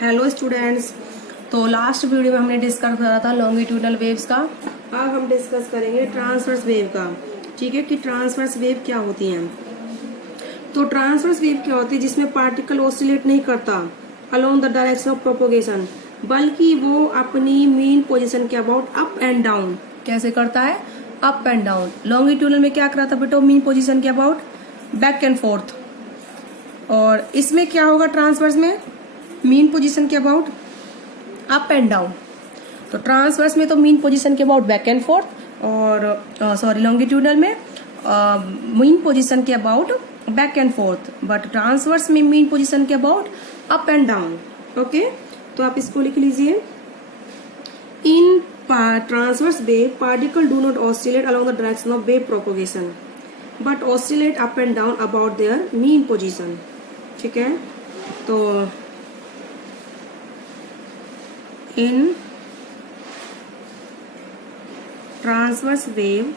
Hello students. तो last video में हमने डिस्कस करा था लॉन्गिट्यूडनल वेव्स का। अब हम डिस्कस करेंगे ट्रांसवर्स वेव का। ठीक है कि ट्रांसवर्स वेव क्या होती हैं। तो ट्रांसवर्स वेव क्या होती है, जिसमें पार्टिकल ऑसिलेट नहीं करता along the direction of propagation, बल्कि वो अपनी मीन पोजीशन के अबाउट अप एंड डाउन कैसे करता है, अप एंड डाउन। लॉन्गिट्यूडनल में क्या करा था बेटा, मीन पोजीशन के अबाउट बैक एंड फोर्थ। और इसमें क्या होगा ट्रांसवर्स में, मीन पोजीशन के अबाउट अप एंड डाउन। तो ट्रांसवर्स में तो मीन पोजीशन के अबाउट बैक एंड फोर्थ, और लॉन्गिट्यूडनल में मीन पोजीशन के about back and forth, but transverse में मीन पोजीशन के about up and down. Okay, तो आप इसको लिख लीजिए। In transverse wave particle do not oscillate along the direction of wave propagation but oscillate up and down about their mean position. ठीक है, तो in transverse wave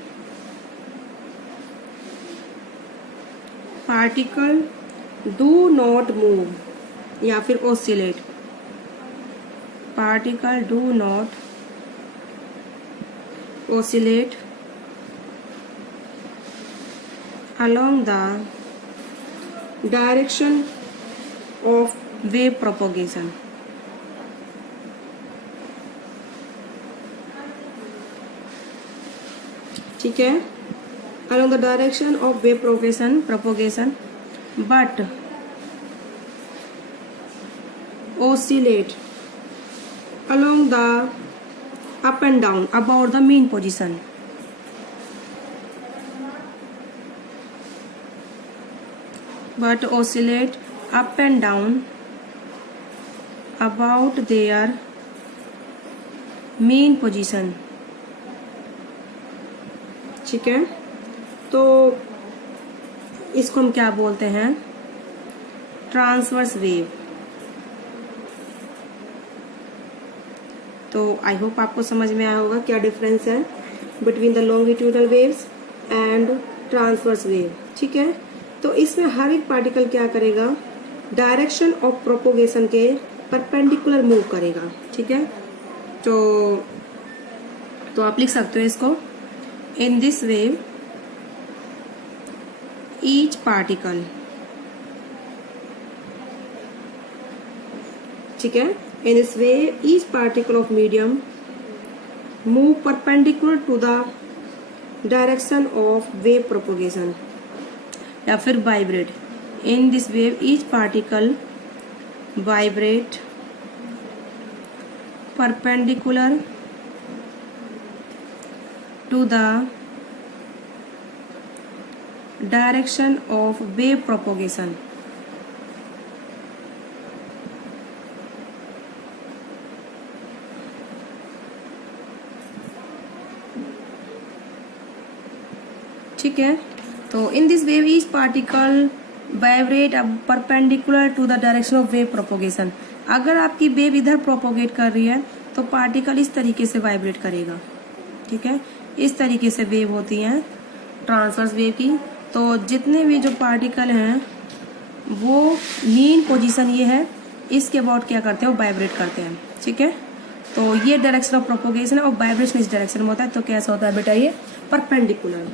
particle do not move या फिर oscillate, particle do not oscillate along the direction of wave propagation। ठीक है, along the direction of wave propagation but oscillate along the up and down about the mean position। but oscillate up and down about their mean position। ठीक है, तो इसको हम क्या बोलते हैं, ट्रांसवर्स वेव। तो आई होप आपको समझ में आया होगा क्या डिफरेंस है between the longitudinal waves and transverse wave. ठीक है, तो इसमें हर एक पार्टिकल क्या करेगा, डायरेक्शन ऑफ प्रोपोगेशन के परपेंडिकुलर मूव करेगा। ठीक है, तो आप लिख सकते हो इसको, in this wave each particle, ठीक है, in this wave each particle of medium move perpendicular to the direction of wave propagation या फिर vibrate। in this wave each particle vibrate perpendicular to the direction of wave propagation। ठीक है, तो in this wave each particle vibrate perpendicular to the direction of wave propagation. अगर आपकी wave इधर propagate कर रही है तो पार्टिकल इस तरीके से वाइब्रेट करेगा। ठीक है, इस तरीके से वेव होती हैं ट्रांसवर्स वेव की। तो जितने भी जो पार्टिकल हैं वो मीन पोजीशन ये है, इसके अबाउट क्या करते हैं, वो वाइब्रेट करते हैं। ठीक है, तो ये डायरेक्शन ऑफ प्रोपोगेशन है और वाइब्रेशन इस डायरेक्शन में होता है। तो कैसा होता है बेटा, ये परपेंडिकुलर।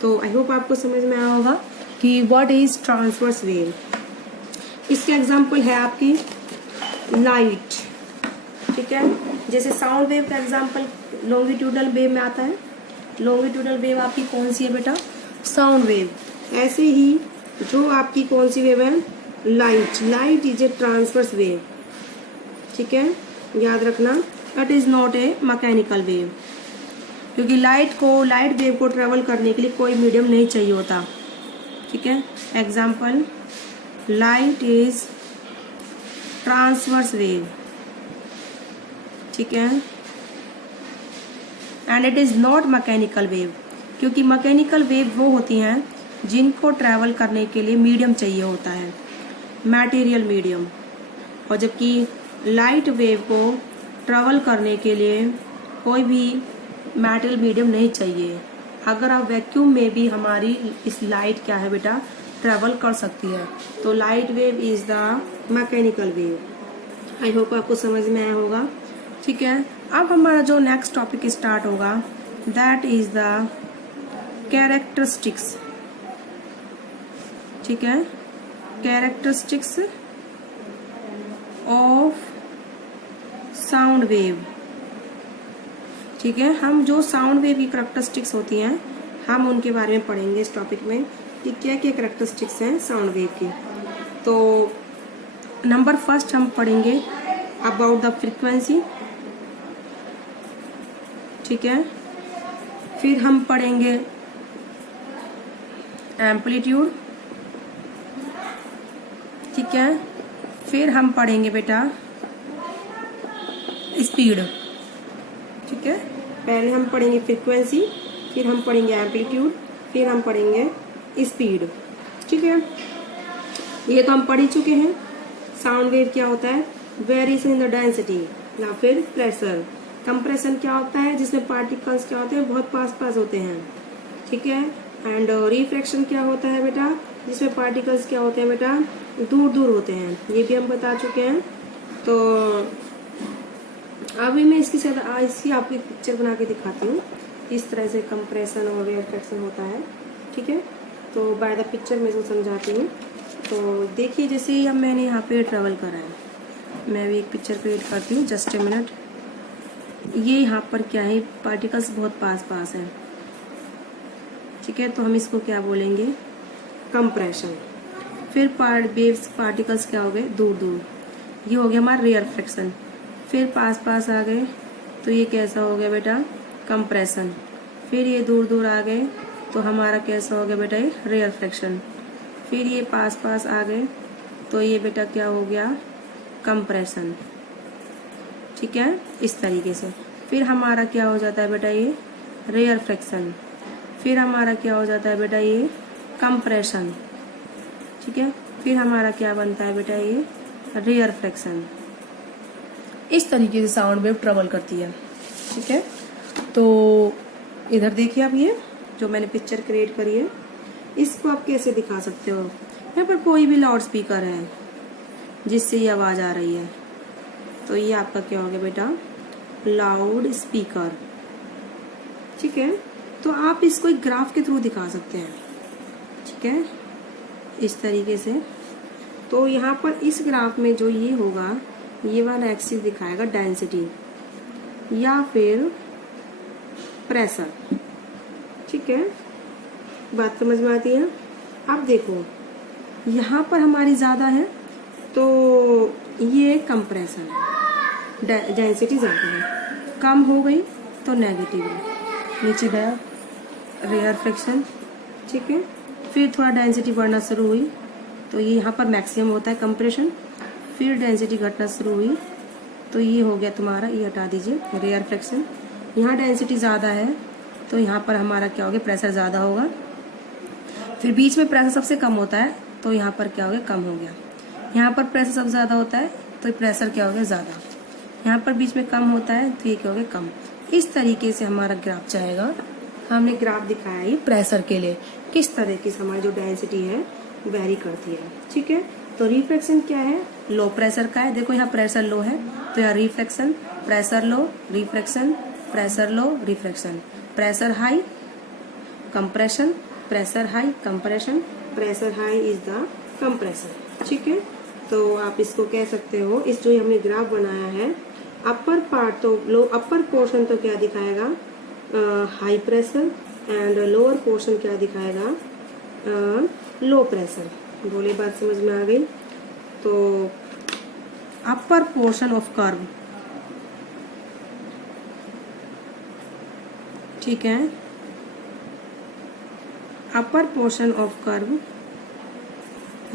तो आई होप आपको समझ में आया होगा कि व्हाट इज ट्रांसवर्स वेव। इसके एग्जाम्पल है आपकी लाइट। ठीक है, जैसे साउंड वेव का एग्जाम्पल लॉन्गिट्यूडनल वेव में आता है। लॉन्गिट्यूडनल वेव आपकी कौन सी है बेटा, साउंड वेव। ऐसे ही जो आपकी कौन सी वेव है, light. Light is a transverse wave. ठीक है, याद रखना, it is not a mechanical wave, क्योंकि लाइट वेव को ट्रेवल करने के लिए कोई मीडियम नहीं चाहिए होता। ठीक है, example light is transverse wave. ठीक है, and it is not mechanical wave, क्योंकि मैकेनिकल वेव वो होती हैं जिनको ट्रैवल करने के लिए मीडियम चाहिए होता है, मटेरियल मीडियम। और जबकि लाइट वेव को ट्रैवल करने के लिए कोई भी मेटल मीडियम नहीं चाहिए। अगर आप वैक्यूम में भी हमारी इस लाइट क्या है बेटा ट्रैवल कर सकती है। तो light wave is the mechanical wave. I hope आपको समझ में आया होगा। ठीक है, अब हमारा जो नेक्स्ट टॉपिक स्टार्ट होगा दैट इज द कैरेक्टरिस्टिक्स। ठीक है, कैरेक्टरिस्टिक्स ऑफ साउंड वेव। ठीक है, हम जो साउंड वेव की कैरेक्टरिस्टिक्स होती हैं हम उनके बारे में पढ़ेंगे इस टॉपिक में कि क्या क्या कैरेक्टरिस्टिक्स हैं साउंड वेव की। तो नंबर फर्स्ट हम पढ़ेंगे अबाउट द फ्रीक्वेंसी। ठीक है, फिर हम पढ़ेंगे एम्पलीट्यूड। ठीक है, फिर हम पढ़ेंगे बेटा स्पीड। ठीक है, पहले हम पढ़ेंगे फ्रीक्वेंसी, फिर हम पढ़ेंगे एम्पलीट्यूड, फिर हम पढ़ेंगे स्पीड। ठीक है, ये तो हम पढ़ ही चुके हैं। साउंड वेव क्या होता है, वेरिएशन इन द डेंसिटी या फिर प्रेशर। कंप्रेशन क्या होता है, जिसमें पार्टिकल्स क्या होते हैं बहुत पास पास होते हैं। ठीक है, एंड रिफ्रैक्शन क्या होता है बेटा, जिसमें पार्टिकल्स क्या होते हैं बेटा दूर दूर होते हैं, ये भी हम बता चुके हैं। तो अभी मैं इसकी आपको एक पिक्चर बना के दिखाती हूँ इस तरह से कंप्रेशन और रिफ्रैक्शन होता है। ठीक है, तो बाय द पिक्चर मैं इसको समझाती हूँ। तो देखिए जैसे ही अब मैंने यहाँ पे ट्रेवल करा है, मैं भी एक पिक्चर क्रिएट करती हूँ, जस्ट ए मिनट। ये यहाँ पर क्या है, पार्टिकल्स बहुत पास पास है। ठीक है, तो हम इसको क्या बोलेंगे, कंप्रेशन। फिर वेव्स पार्टिकल्स क्या हो गए दूर दूर, ये हो गया हमारा रिफ्रैक्शन। फिर पास पास आ गए तो ये कैसा हो गया बेटा कंप्रेशन। फिर ये दूर दूर आ गए तो हमारा कैसा हो गया बेटा ये रिफ्रैक्शन। फिर ये पास पास आ गए तो ये बेटा क्या हो गया कंप्रेशन। ठीक है, इस तरीके से। फिर हमारा क्या हो जाता है बेटा ये रिफ्रैक्शन। फिर हमारा क्या हो जाता है बेटा ये कंप्रेशन। ठीक है, फिर हमारा क्या बनता है बेटा ये रिफ्रैक्शन। इस तरीके से साउंड वेव ट्रेवल करती है। ठीक है, तो इधर देखिए आप ये जो मैंने पिक्चर क्रिएट करी है, इसको आप कैसे दिखा सकते हो। यहाँ पर कोई भी लाउड स्पीकर है जिससे ये आवाज आ रही है, तो ये आपका क्या हो गया बेटा लाउड स्पीकर। ठीक है, तो आप इसको एक ग्राफ के थ्रू दिखा सकते हैं। ठीक है, इस तरीके से। तो यहाँ पर इस ग्राफ में जो ये होगा, ये वाला एक्सिस दिखाएगा डेंसिटी या फिर प्रेशर। ठीक है, बात समझ में आती है। अब देखो यहाँ पर हमारी ज्यादा है तो ये कंप्रेशन है, डेंसिटी ज्यादा है। कम हो गई तो नेगेटिव है, नीचे गया रिफ्रैक्शन। ठीक है, फिर थोड़ा डेंसिटी बढ़ना शुरू हुई तो ये यहाँ पर मैक्सिमम होता है कंप्रेशन। फिर डेंसिटी घटना शुरू हुई तो ये हो गया तुम्हारा, ये हटा दीजिए रिफ्रैक्शन। यहाँ डेंसिटी ज़्यादा है तो यहाँ पर हमारा क्या हो गया प्रेशर ज़्यादा होगा। फिर बीच में प्रेशर सबसे कम होता है तो यहाँ पर क्या हो गया कम हो गया। यहाँ पर प्रेशर सबसे ज़्यादा होता है तो प्रेशर क्या हो गया ज़्यादा। यहाँ पर बीच में कम होता है तो ये क्या हो गया कम। इस तरीके से हमारा ग्राफ जाएगा। हमने ग्राफ दिखाया ये प्रेशर के लिए, किस तरीके से हमारी जो डेंसिटी है वेरी करती है। ठीक है, तो रिफ्रैक्शन क्या है, लो प्रेशर का है। देखो यहाँ प्रेशर लो है तो यहाँ refraction, pressure low refraction, pressure low refraction, pressure high compression, pressure high compression, pressure high is the compression. ठीक है, तो आप इसको कह सकते हो, इस जो हमने ग्राफ बनाया है अपर पार्ट तो लो, अपर पोर्शन तो क्या दिखाएगा high pressure and lower portion क्या दिखाएगा लो प्रेशर। बोले बात समझ में आ गई। तो अपर पोर्शन ऑफ कर्व, ठीक है, upper portion of curve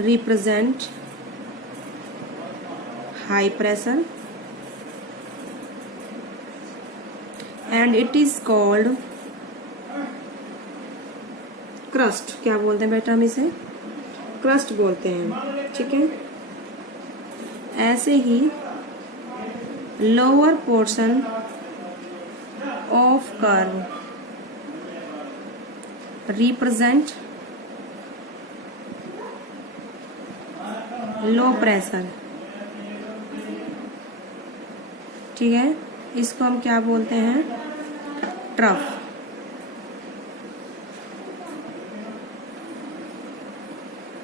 represent high pressure and it is called crust. क्या बोलते हैं बेटा हम इसे क्रस्ट बोलते हैं। ठीक है, ऐसे ही lower portion of curve represent low pressure ठीक है, इसको हम क्या बोलते हैं, ट्रफ।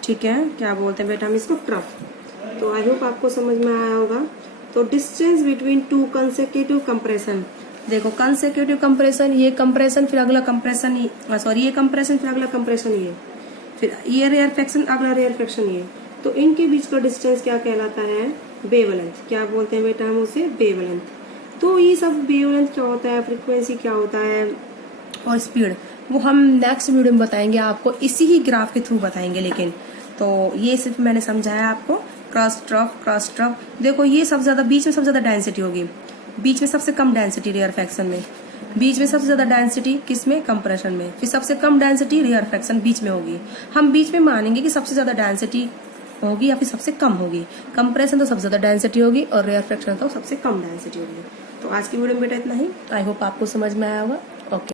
ठीक है, क्या बोलते हैं बेटा हम इसको, ट्रफ। तो आई होप आपको समझ में आया होगा। तो distance between two consecutive compression, देखो कंसेक्यूटिव कंप्रेशन, ये कंप्रेशन फिर अगला कंप्रेशन, सॉरी ये कंप्रेशन फिर अगला कंप्रेशन, ये फिर ये रेयरफेक्शन अगला रेयरफेक्शन, ये तो इनके बीच का डिस्टेंस क्या कहलाता है, वेवलेंथ। क्या बोलते हैं बेटा हम उसे, वेवलेंथ। तो ये सब वेवलेंथ क्या होता है, फ्रीक्वेंसी क्या होता है और स्पीड, वो हम नेक्स्ट वीडियो में बताएंगे आपको, इसी ही ग्राफ के थ्रू बताएंगे। लेकिन तो ये सिर्फ मैंने समझाया आपको, क्रॉस ट्रफ। देखो ये सबसे ज्यादा बीच में सबसे ज्यादा डेंसिटी होगी, बीच में सबसे कम डेंसिटी रेयरफेक्शन में, बीच में सबसे ज्यादा डेंसिटी किसमें, कंप्रेशन में, फिर सबसे कम डेंसिटी रेयरफेक्शन बीच में होगी। हम बीच में मानेंगे कि सबसे ज्यादा डेंसिटी होगी या फिर सबसे कम होगी। कंप्रेशन तो सबसे ज्यादा डेंसिटी होगी और रेयरफेक्शन तो सबसे कम डेंसिटी होगी। तो आज की वीडियो में बेटा इतना ही। आई होप आपको समझ में आया होगा।